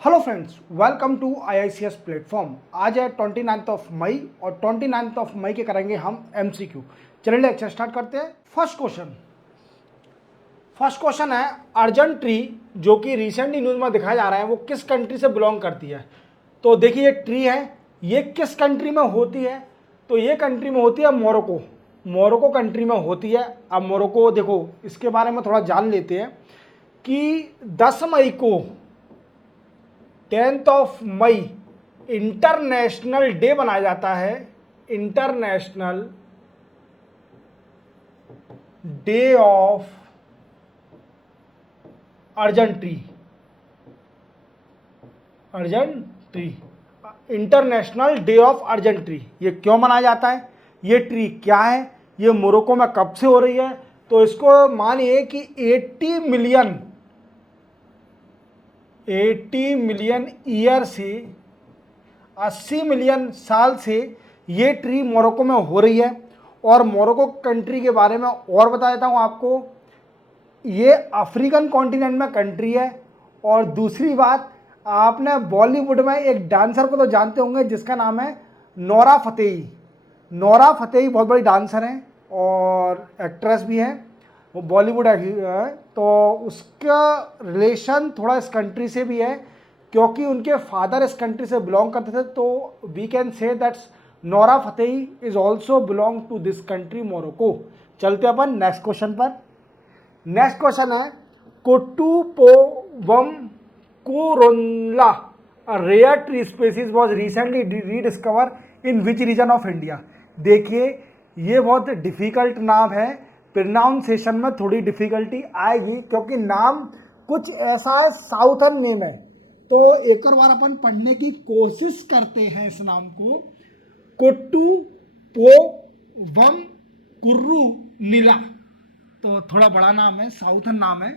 Hello friends, welcome to IICS platform. आज है 29 of May और 29 ऑफ मई के करेंगे हम MCQ। चलिए लेक्चर स्टार्ट करते हैं। फर्स्ट क्वेश्चन है अर्जेंट ट्री जो कि रिसेंटली न्यूज़ में दिखाया जा रहा है वो किस कंट्री से बिलोंग करती है। तो देखिए ये ट्री है, ये किस कंट्री में होती है? तो ये कंट्री में होती है मोरक्को। मोरक्को कंट्री में होती है। अब मोरक्को देखो, इसके बारे में थोड़ा जान लेते हैं कि 10 मई को 10th of May international day मनाया जाता है। International day of urgent tree. International day of urgent tree ये क्यों मनाया जाता है? ये ट्री क्या है? ये मोरक्को में कब से हो रही है? तो इसको मानिए कि 80 मिलियन ईयर से 80 मिलियन साल से ये ट्री मोरक्को में हो रही है। और मोरक्को कंट्री के बारे में और बता देता हूँ आपको, ये अफ्रीकन कॉन्टिनेंट में कंट्री है। और दूसरी बात, आपने बॉलीवुड में एक डांसर को तो जानते होंगे जिसका नाम है नोरा फतेही। नोरा फतेही बहुत बड़ी डांसर हैं और एक्ट्रेस भी हैं, वो बॉलीवुड है। तो उसका रिलेशन थोड़ा इस कंट्री से भी है क्योंकि उनके फादर इस कंट्री से बिलोंग करते थे। तो we can say that's Nora Fatehi is also belong to this country Morocco. चलते अपन नेक्स्ट क्वेश्चन पर। नेक्स्ट क्वेश्चन है कोटुपोवम कोरोनला rare tree species was recently rediscover in which region of India. देखिए ये बहुत डिफिकल्ट नाम है, प्रोनाउंसिएशन में थोड़ी डिफिकल्टी आएगी क्योंकि नाम कुछ ऐसा है, साउथर्न नेम है। तो एक और बार अपन पढ़ने की कोशिश करते हैं इस नाम को। कोटुपोवम कुर्रुनीला। तो थोड़ा बड़ा नाम है, साउथर्न नाम है।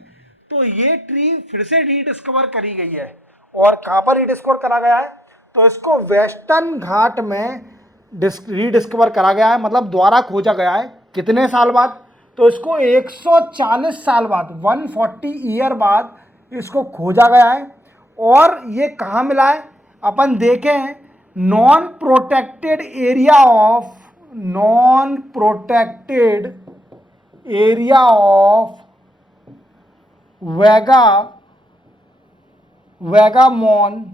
तो ये ट्री फिर से रीडिस्कवर करी गई है। और कहाँ पर रीडिस्कवर करा गया है? तो इसको वेस्टर्न घाट में रीडिस्कवर करा गया है, मतलब दोबारा खोजा गया है। कितने साल बाद? तो इसको 140 साल बाद, 140 ईयर बाद इसको खोजा गया है। और ये कहाँ मिला है अपन देखें, non protected area of Vagamon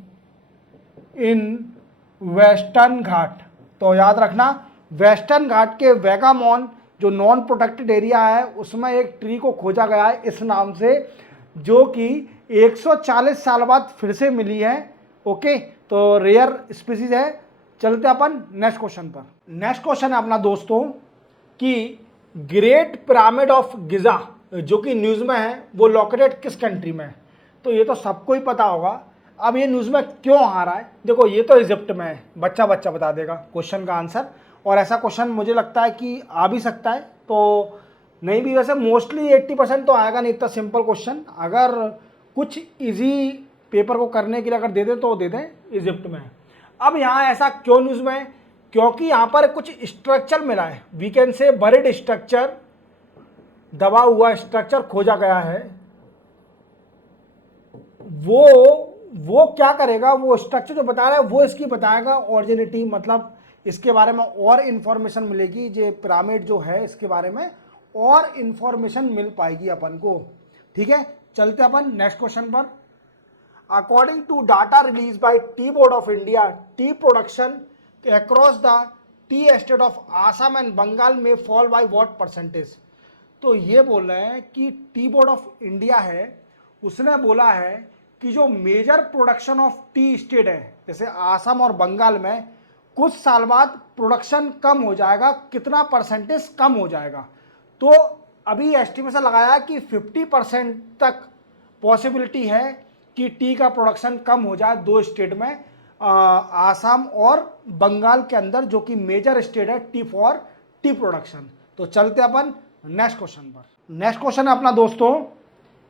in Western Ghat. तो याद रखना, वेस्टर्न घाट के वेगामोन जो नॉन प्रोटेक्टेड एरिया है उसमें एक ट्री को खोजा गया है इस नाम से, जो कि 140 साल बाद फिर से मिली है। ओके, तो रेयर स्पीसीज है। चलते अपन नेक्स्ट क्वेश्चन पर। नेक्स्ट क्वेश्चन है अपना दोस्तों कि ग्रेट पिरामिड ऑफ गिजा जो कि न्यूज़ में है वो लोकेटेड किस कंट्री में है? तो ये तो सबको ही पता होगा। अब ये न्यूज़ में क्यों आ रहा है? देखो ये तो इजिप्ट में है, बच्चा बता देगा क्वेश्चन का आंसर। और ऐसा क्वेश्चन मुझे लगता है कि आ भी सकता है, तो नहीं भी, वैसे मोस्टली 80% तो आएगा नहीं इतना सिंपल क्वेश्चन। अगर कुछ इजी पेपर को करने के लिए अगर दे दें तो दे दें, इजिप्ट में है। अब यहाँ ऐसा क्यों न्यूज़ में है? क्योंकि यहाँ पर कुछ स्ट्रक्चर मिला है, we can say buried structure, दबा हुआ स्ट्रक्चर खोजा गया है। वो क्या करेगा, वो स्ट्रक्चर जो बता रहा है वो इसकी बताएगा ऑरिजिनिटी, मतलब इसके बारे में और इन्फॉर्मेशन मिलेगी। जो पिरामिड जो है इसके बारे में और इन्फॉर्मेशन मिल पाएगी अपन को। ठीक है, चलते अपन नेक्स्ट क्वेश्चन पर। According to data release by tea board of India, tea production across the tea estate of Assam and Bengal में फॉल बाय व्हाट परसेंटेज। तो ये बोल रहे हैं कि टी बोर्ड ऑफ इंडिया है, उसने बोला है कि जो major production of tea state है जैसे आसाम और बंगाल में कुछ साल बाद प्रोडक्शन कम हो जाएगा। कितना परसेंटेज कम हो जाएगा? तो अभी एस्टिमेशन लगाया कि 50% तक पॉसिबिलिटी है कि टी का प्रोडक्शन कम हो जाए दो स्टेट में, आसाम और बंगाल के अंदर, जो कि मेजर स्टेट है टी फॉर टी प्रोडक्शन। तो चलते अपन नेक्स्ट क्वेश्चन पर। नेक्स्ट क्वेश्चन है अपना दोस्तों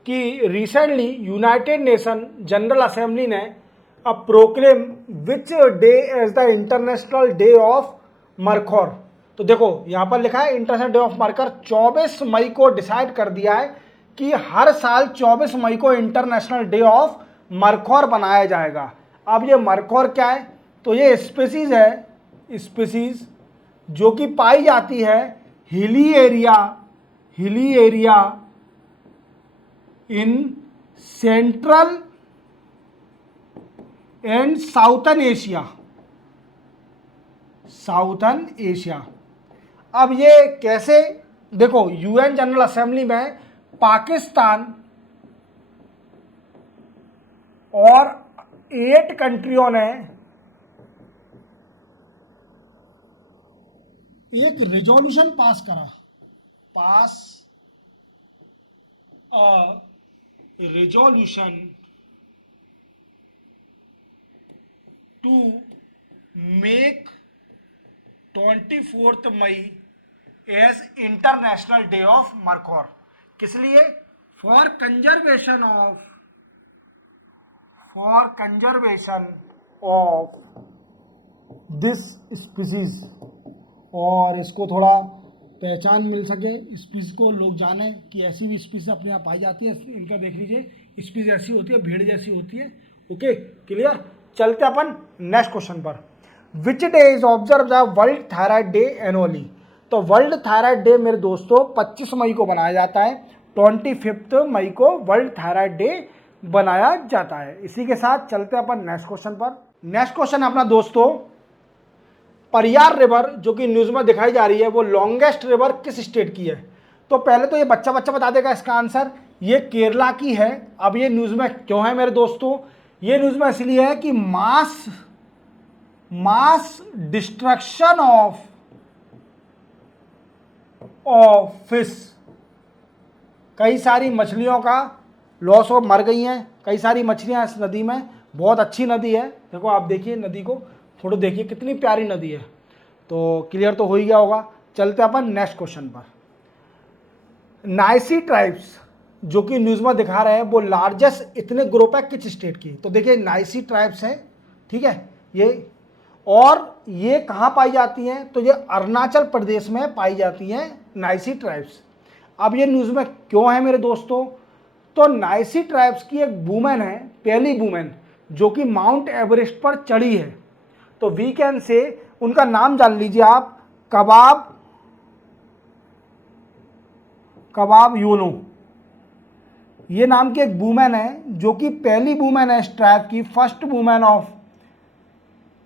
कि recently United Nation General Assembly ने proclaim which day as the international day of markhor. तो देखो यहाँ पर लिखा है इंटरनेशनल डे ऑफ मरखर 24 मई को डिसाइड कर दिया है कि हर साल 24 मई को इंटरनेशनल डे ऑफ मरखौर बनाया जाएगा। अब ये मरखौर क्या है, तो ये स्पीसीज है, स्पीसीज जो कि पाई जाती है hilly area in central and southern Asia. अब ये कैसे, देखो यूएन जनरल असेंबली में पाकिस्तान और 8 कंट्रियों ने एक रिजोल्यूशन पास करा, रिजोल्यूशन टू मेक 24 मई as international day of markhor. किस लिए? For conservation of this species, और इसको थोड़ा पहचान मिल सके, स्पीसीज को लोग जाने कि ऐसी भी स्पीसीज अपने यहाँ पाई जाती है। इनका देख लीजिए, स्पीसीज ऐसी होती है, भेड़ जैसी होती है। Okay, clear. चलते अपन नेक्स्ट क्वेश्चन पर। Which day is observe the world thyroid day annually? तो वर्ल्ड थायराइड डे मेरे दोस्तों 25 मई को बनाया जाता है। 25 मई को वर्ल्ड थायराइड डे बनाया जाता है। इसी के साथ चलते अपन नेक्स्ट क्वेश्चन पर। नेक्स्ट क्वेश्चन अपना दोस्तों, परियार रिवर जो कि न्यूज में दिखाई जा रही है, वो लॉन्गेस्ट रिवर किस स्टेट की है? तो पहले तो ये बच्चा बता देगा इसका आंसर, ये केरला की है। अब ये न्यूज में क्यों है मेरे दोस्तों? ये न्यूज में इसलिए है कि मास डिस्ट्रक्शन ऑफ फिश, कई सारी मछलियों का लॉस हो, मर गई हैं कई सारी मछलियां इस नदी में। बहुत अच्छी नदी है, देखो आप देखिए नदी को, थोड़ा देखिए कितनी प्यारी नदी है। तो क्लियर तो हो ही गया होगा। चलते अपन नेक्स्ट क्वेश्चन पर। नाइसी ट्राइब्स जो कि न्यूज में दिखा रहे हैं, वो लार्जेस्ट इतने ग्रुप है किस स्टेट की? तो देखिए नाइसी ट्राइब्स है, ठीक है ये, और ये कहाँ पाई जाती हैं? तो ये अरुणाचल प्रदेश में पाई जाती हैं नाइसी ट्राइब्स। अब ये न्यूज में क्यों है मेरे दोस्तों? तो नाइसी ट्राइब्स की एक वुमेन है, पहली वुमेन जो कि माउंट एवरेस्ट पर चढ़ी है। तो वी कैन से, उनका नाम जान लीजिए आप, कबाब योलो, ये नाम की एक वुमेन है जो कि पहली वुमेन है इस ट्राइब की, first women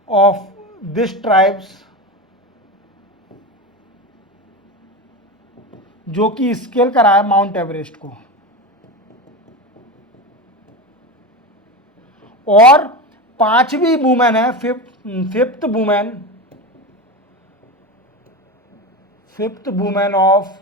of this tribes जो कि स्केल करा है माउंट एवरेस्ट को। और 5वीं वुमेन है, fifth women of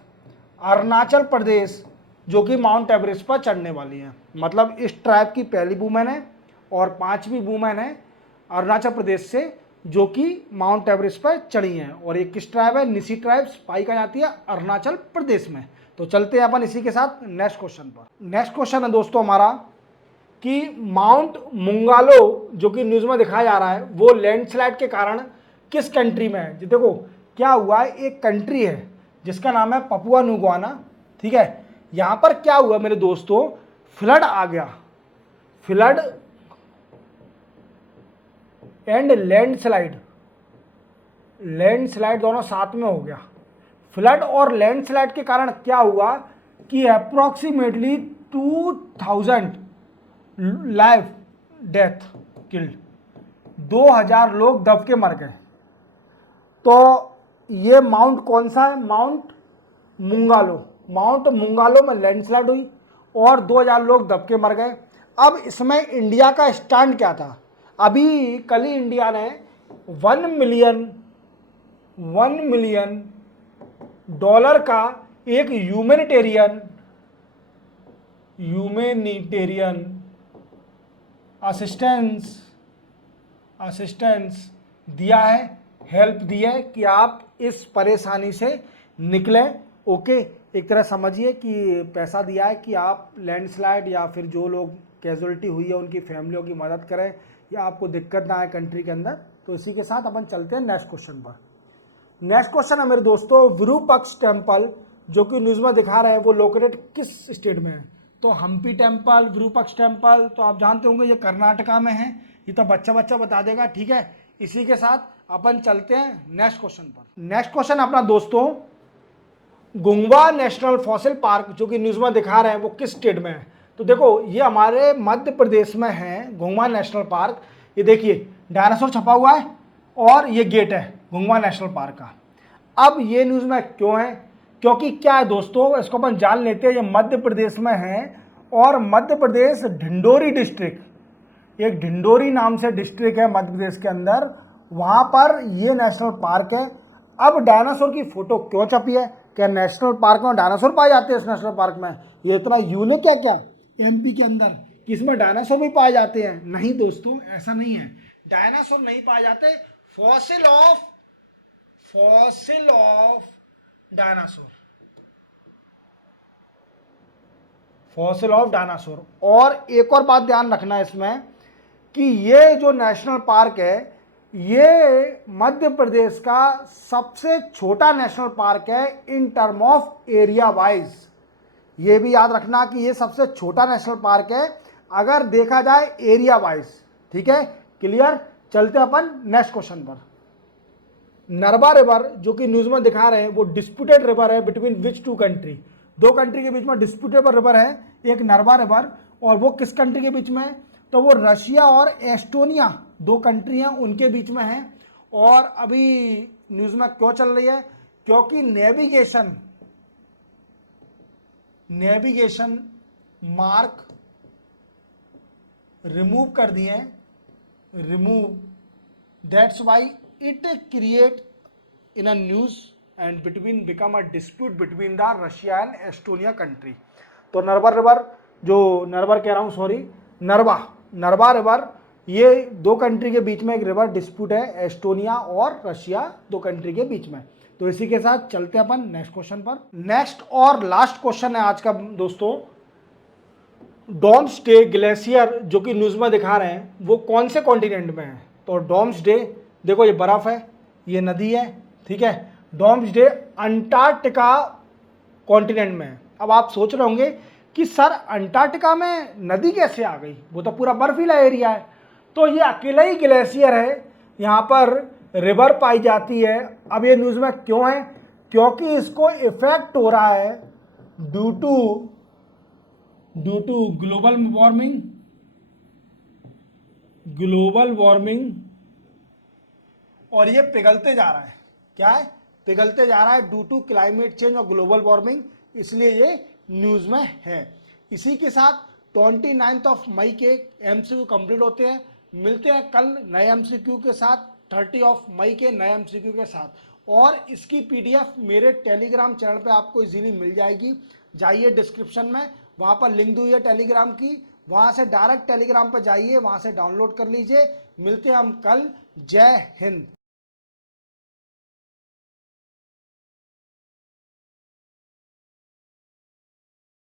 Arunachal Pradesh जो कि माउंट एवरेस्ट पर चढ़ने वाली है। मतलब इस ट्राइब की पहली वुमेन है और 5वीं वुमेन है अरुणाचल प्रदेश से जो कि माउंट एवरेस्ट पर चढ़ी हैं। और ये किस ट्राइब है? निसी ट्राइब्स पाई जाती है अरुणाचल प्रदेश में। तो चलते हैं अपन इसी के साथ नेक्स्ट क्वेश्चन पर। नेक्स्ट क्वेश्चन है दोस्तों हमारा कि माउंट मुंगालो जो कि न्यूज में दिखाया जा रहा है, वो लैंडस्लाइड के कारण किस कंट्री में है? देखो क्या हुआ है, एक कंट्री है जिसका नाम है पपुआ न्यू गिनी, ठीक है। यहां पर क्या हुआ मेरे दोस्तों, फ्लड आ गया, फ्लड एंड लैंडस्लाइड दोनों साथ में हो गया। फ्लड और लैंडस्लाइड के कारण क्या हुआ कि अप्रोक्सीमेटली 2000 लाइफ डेथ किल्ड, 2000 लोग दब के मर गए। तो ये माउंट कौन सा है? माउंट मुंगालो में लैंडस्लाइड हुई और 2000 लोग दब के मर गए। अब इसमें इंडिया का स्टैंड क्या था? अभी कल ही इंडिया ने 1 मिलियन डॉलर का एक ह्यूमैनिटेरियन असिस्टेंस दिया है, हेल्प दी है कि आप इस परेशानी से निकलें। ओके, एक तरह समझिए कि पैसा दिया है कि आप लैंडस्लाइड या फिर जो लोग कैजुअलिटी हुई है उनकी फैमिलियों की मदद करें या आपको दिक्कत ना आए कंट्री के अंदर। तो इसी के साथ अपन चलते हैं नेक्स्ट क्वेश्चन पर। नेक्स्ट क्वेश्चन है मेरे दोस्तों, विरूपाक्ष टेम्पल जो कि न्यूज में दिखा रहे हैं, वो लोकेटेड किस स्टेट में है? तो हम्पी टेम्पल, विरूपाक्ष टेम्पल, तो आप जानते होंगे ये कर्नाटका में है। ये तो बच्चा बच्चा बता देगा, ठीक है। इसी के साथ अपन चलते हैं नेक्स्ट क्वेश्चन पर। नेक्स्ट क्वेश्चन अपना दोस्तों, गुंगवा नेशनल फॉसिल पार्क जो कि न्यूज में दिखा रहे हैं वो किस स्टेट में है? तो देखो ये हमारे मध्य प्रदेश में है गुंगवा नेशनल पार्क। ये देखिए डायनासोर छपा हुआ है और ये गेट है गुंगवा नेशनल पार्क का। अब ये न्यूज में क्यों है? क्योंकि क्या है दोस्तों, इसको अपन जान लेते हैं। ये मध्य प्रदेश में है और मध्य प्रदेश ढिंडोरी डिस्ट्रिक्ट, एक ढिंडोरी नाम से डिस्ट्रिक्ट है मध्य प्रदेश के अंदर, वहां पर ये नेशनल पार्क है। अब डायनासोर की फोटो क्यों छपी है? क्या नेशनल पार्क में डायनासोर पाए जाते हैं? इस नेशनल पार्क में ये इतना यूनिक है क्या एमपी के अंदर कि इसमें डायनासोर भी पाए जाते हैं? नहीं दोस्तों, ऐसा नहीं है, डायनासोर नहीं पाए जाते। Fossil of dinosaur, fossil of dinosaur. और एक और बात ध्यान रखना इसमें कि ये जो नेशनल पार्क है ये मध्य प्रदेश का सबसे छोटा नेशनल पार्क है in term of area wise. ये भी याद रखना कि ये सबसे छोटा नेशनल पार्क है अगर देखा जाए एरिया वाइज, ठीक है। क्लियर? चलते अपन नेक्स्ट क्वेश्चन पर। नर्मदा रिवर जो कि न्यूज में दिखा रहे हैं वो डिस्प्यूटेड रिवर है बिटवीन विच टू कंट्री? दो कंट्री के बीच में डिस्प्यूटेबल रिवर है एक नर्मदा रिवर, और वो किस कंट्री के बीच में है? तो वो रशिया और एस्टोनिया, दो कंट्री हैं उनके बीच में है। और अभी न्यूज में क्यों चल रही है? क्योंकि नेविगेशन मार्क रिमूव कर दिए, that's why it create in a news and between become a dispute between the Russia and Estonia country. तो नर्मदा रिवर, जो नर्मदा कह रहा हूँ सॉरी, नर्मदा रिवर, ये दो कंट्री के बीच में एक रिवर डिस्प्यूट है, एस्टोनिया और रशिया दो कंट्री के बीच में। तो इसी के साथ चलते हैं अपन नेक्स्ट क्वेश्चन पर। नेक्स्ट और लास्ट क्वेश्चन है आज का दोस्तों, डोम्सडे ग्लेशियर जो कि न्यूज में दिखा रहे हैं वो कौन से कॉन्टिनेंट में है? तो डोम्सडे, देखो ये बर्फ है, ये नदी है, ठीक है। डोम्सडे अंटार्कटिका कॉन्टिनेंट में है। अब आप सोच रहे होंगे कि सर अंटार्कटिका में नदी कैसे आ गई, वो तो पूरा बर्फीला एरिया है। तो ये अकेला ही ग्लेशियर है, यहाँ पर रिवर पाई जाती है। अब ये न्यूज़ में क्यों है? क्योंकि इसको इफेक्ट हो रहा है ड्यू टू ग्लोबल वार्मिंग, और ये पिघलते जा रहा है। क्या है? पिघलते जा रहा है ड्यू टू क्लाइमेट चेंज और ग्लोबल वार्मिंग, इसलिए ये न्यूज में है। इसी के साथ 29 मई के एमसीक्यू कंप्लीट होते हैं। मिलते हैं कल नए एमसीक्यू के साथ, 30 मई के नए एमसीक्यू के साथ। और इसकी पीडीएफ मेरे टेलीग्राम चैनल पे आपको इजीली मिल जाएगी। जाइए डिस्क्रिप्शन में, वहाँ पर लिंक दी हुई है टेलीग्राम की, वहाँ से डायरेक्ट टेलीग्राम पर जाइए, वहाँ से डाउनलोड कर लीजिए। मिलते हैं हम कल। जय हिंद।